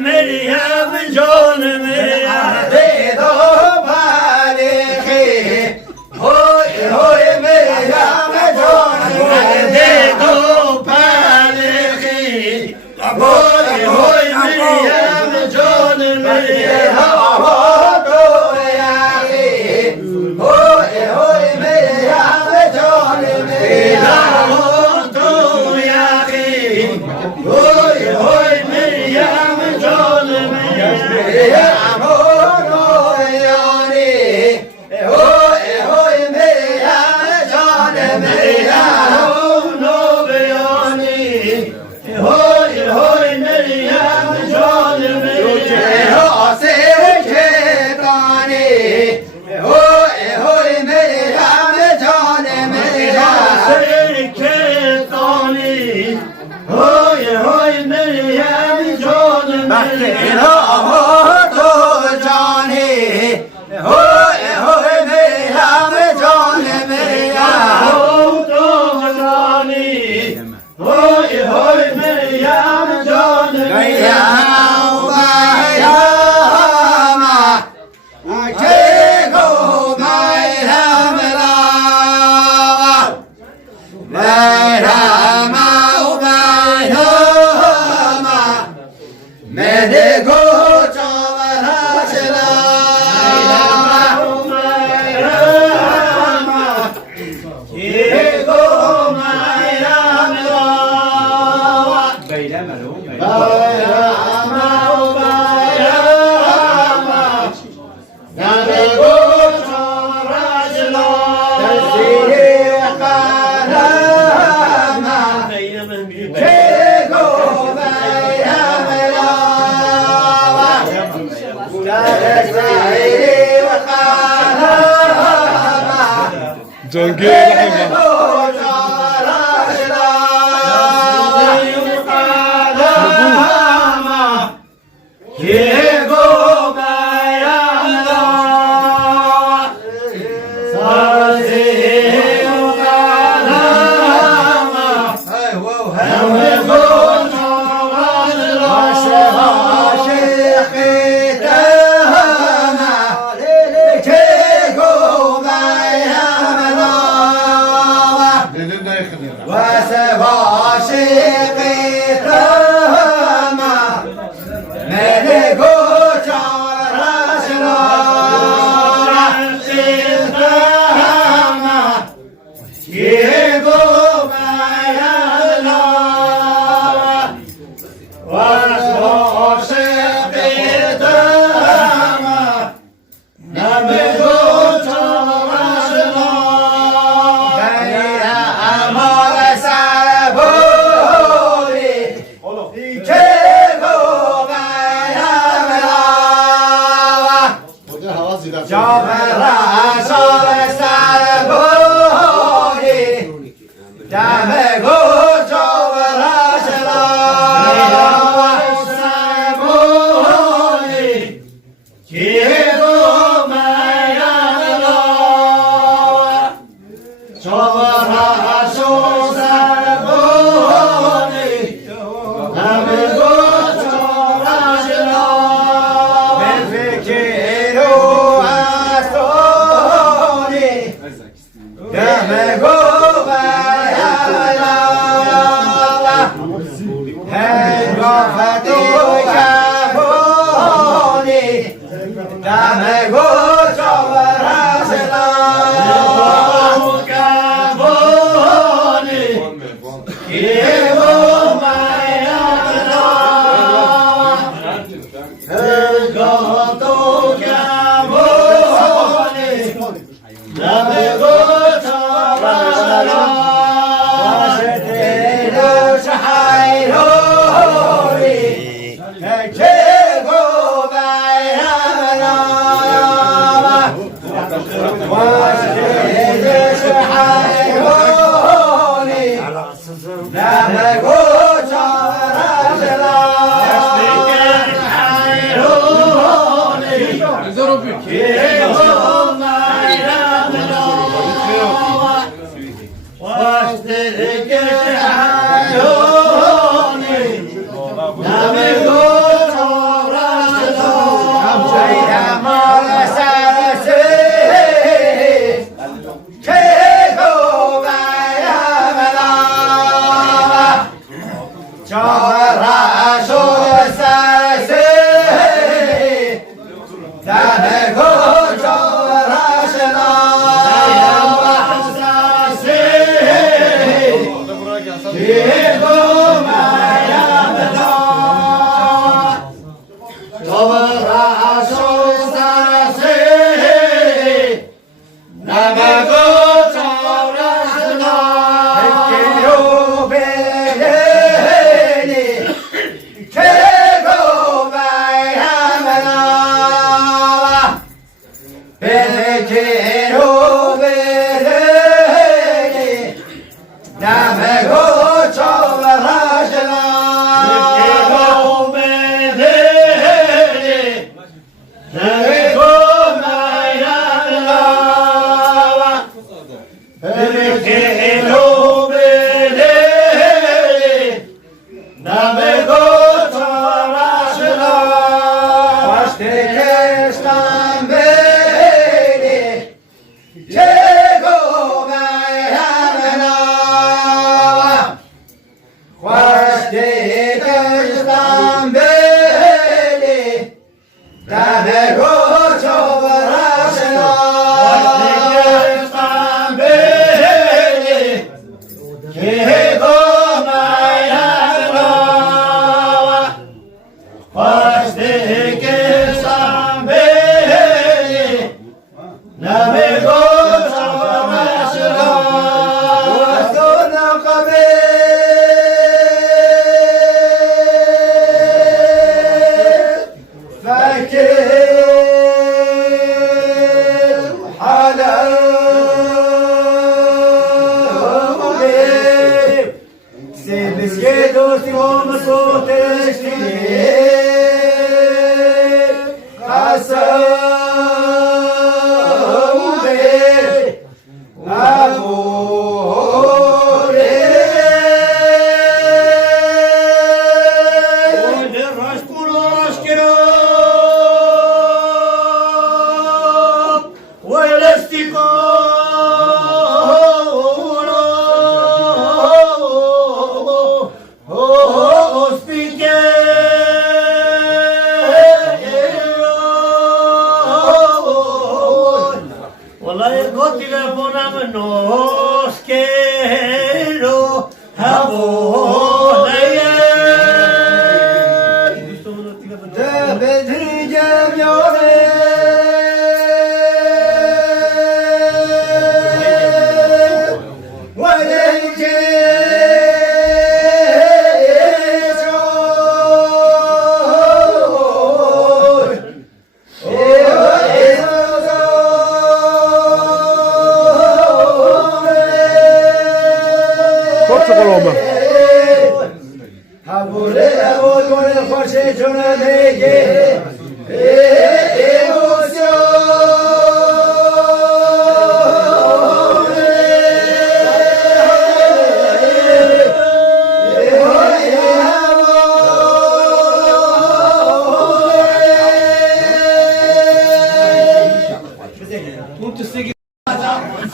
مریم جان مریم دید و بالغی هوی هوی مریم جان مریم دید و پلخی هوی هوی مریم جان مریم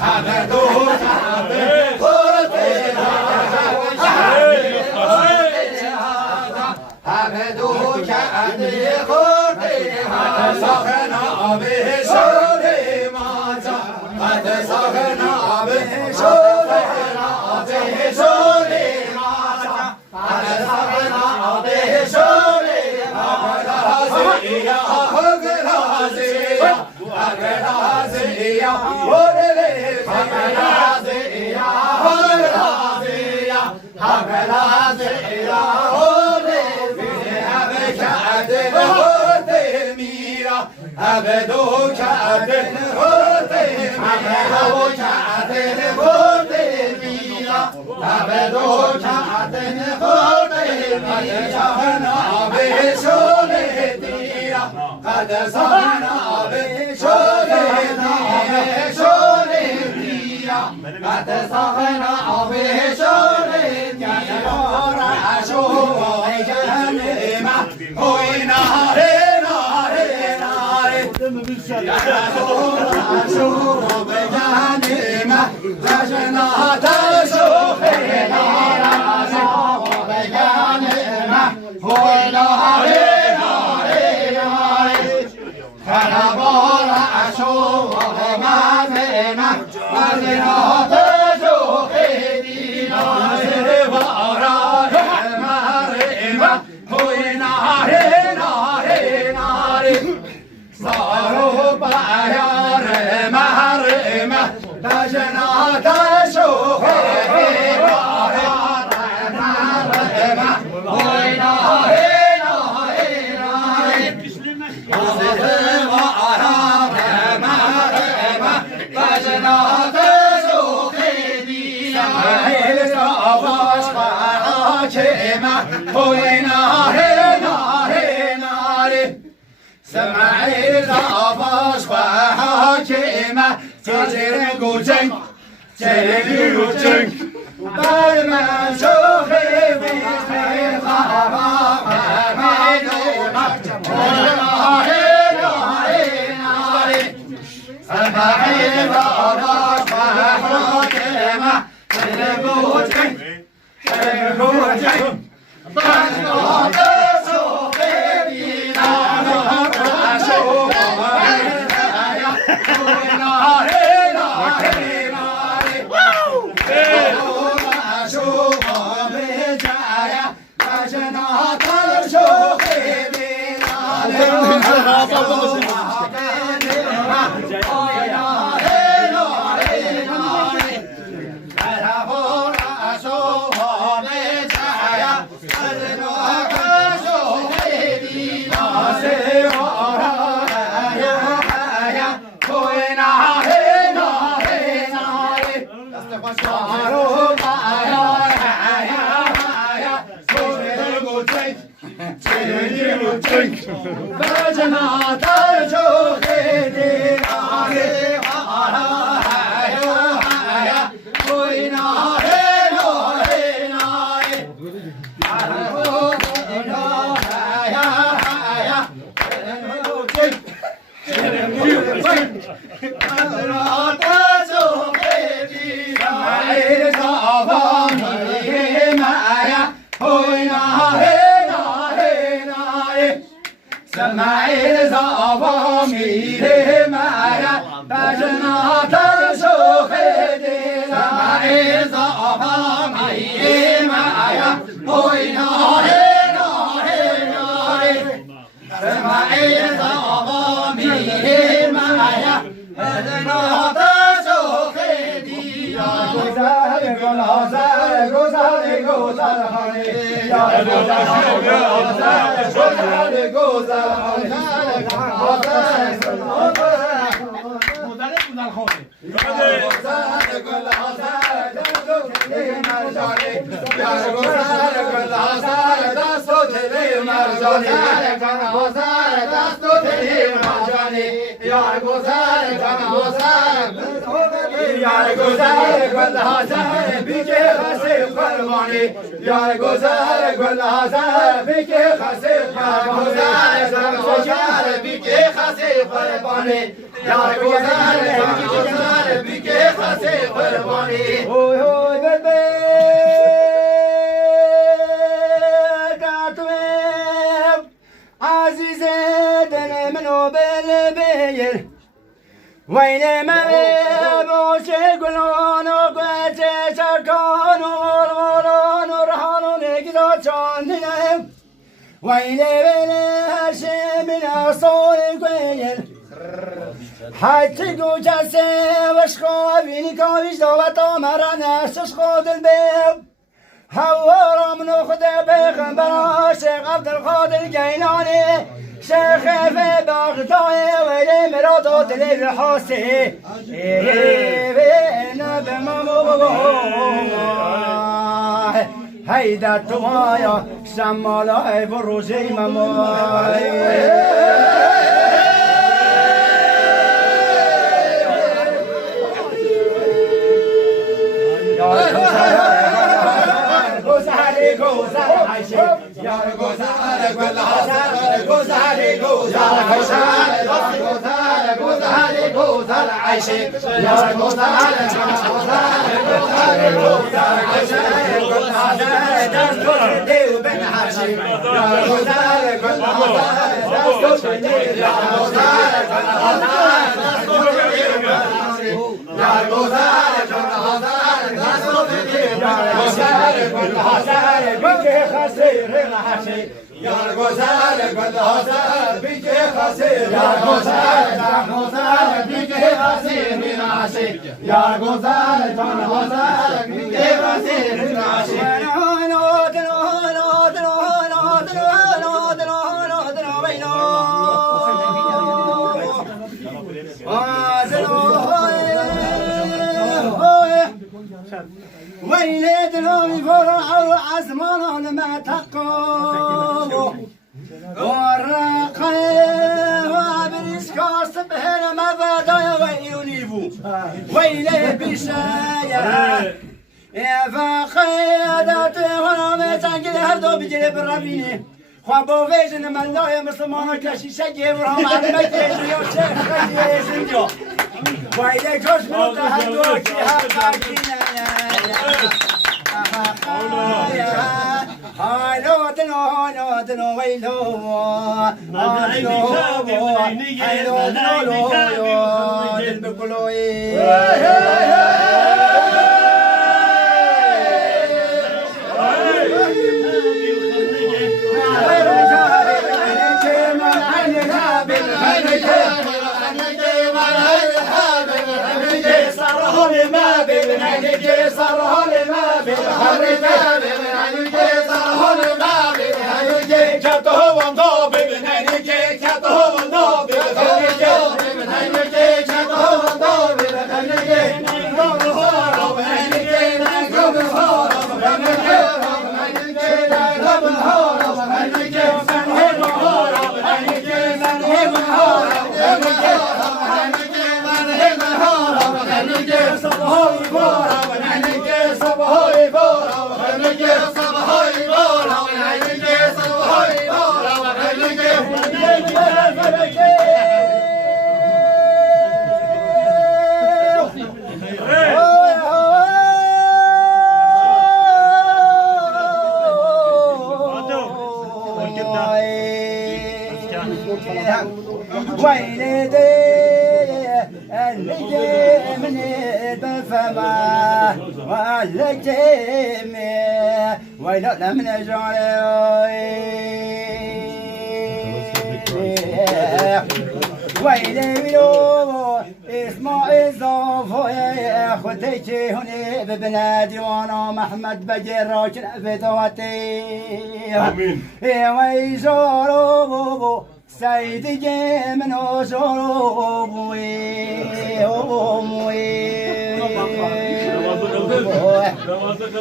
Hare هوی ناره ناره ناره خرابان اشو مزنا مزنا تشو خیدینا وارا مرما هوی ناره ناره ناره سارو بیار مرما تجنا تشو خیدینا مرما هوی ناره هوی ناره ناره ناره سمعی زاباش و حاکمه چجر گوچنگ چجر گوچنگ بر من شوخی بیستی خوابا هوی ناره ناره ناره سمعی زاباش و حاکمه چجر گوچنگ چجر گوچنگ سمعی زاوا میره مرا بجنا ترشو خیلی سمعی زاوا میره مرا هوی ناره ناره ناره سمعی زاوا میره مرا بجنا ترشو خیلی گذر گلازر گذر گذر خانه یا گذر گذر گذر یار گذر گل حاضر بیچه خسته قربانی یار گذر گل حاضر بیچه خسته قربانی بیچه خسته قربانی یار گذر بیچه خسته قربانی هوی هوی ببه کاتویم عزیز دل منو بل بیل وین من باشه گلان و گوچه شرکان و مرماران و رحان و نگیزا چاندینم وین بین هرشی من اصول گویل حتی گوچه سه وشخوا بینی کاویش داوتا مرا نشش خود البیب هوا من خدا پیغمبر عاشق عبدالقادر گیلانی شیخ في بغداد ولی مراد دل حاسی نبی مامو هیدا توایا شمالای و روزی مامای گذر گذر عیشی یار گذر Yar gozar gul hazar bike khasir yar gozar bike khasir min ashik yar gozar jan hazar bike khasir min ashik ويلتنا بفرح وعزمان لما تقوا والرقيب وابريسكاس بهنا ما بدا ويليفو ويلي بشايا يا فخيدات هنا متنقل هردو بجري بالربيني خوابو فيجن من لا مسلمان كشي شجي ورهم على مكيش يا شيخ خيزنجو ويلي كوش من هردو كي هاكينا ويلا من ويلي ويلو اسمع الزوف يا اخوتي هوني ببنادي وانا محمد بجير روشن بدواتي امين ويزورو سيدي جيمن وزورو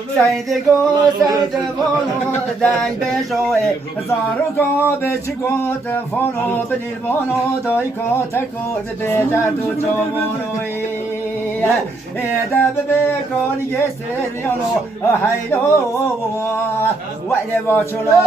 سيدي قو سيدي فونو داي بشوي زارو قو بچكو تفونو بلي فونو دوي كو تكو بيتر دو تفونو ايدا ببكون يسر يونو حيلو وعلي باشلو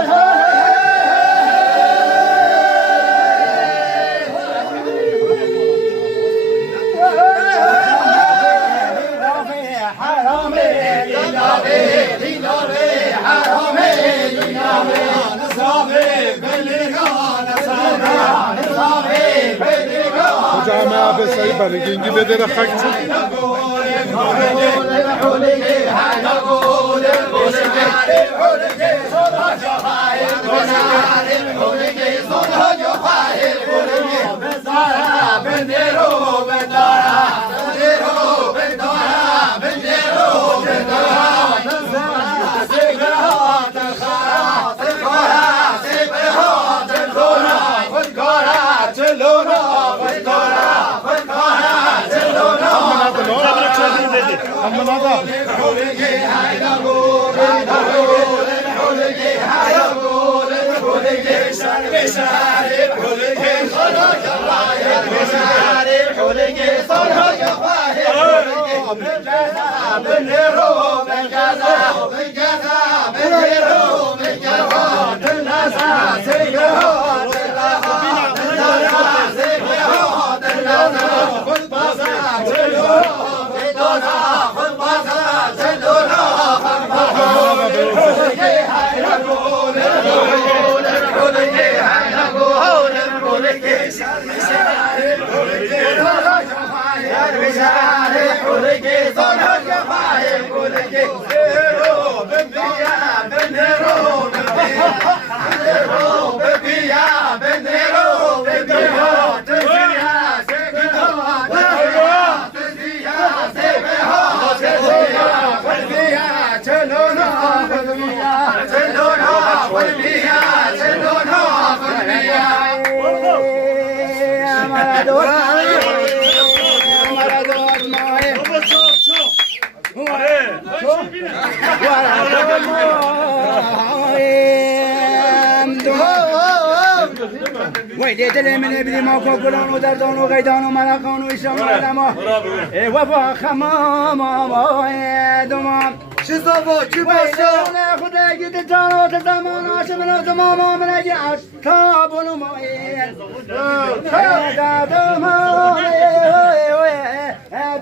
جامعه بسای برگنگی بده رخت ويلي دلي من ابني ما كوكلون ودردون وغيدان وملقون ويشون ولما وفا خمام دمام شزافا کی باشه ويلي خدا جد تانو تزمان عشمنا تماما من اجي عشتاب ونمائل هذا دمام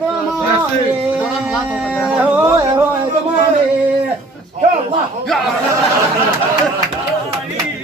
دمام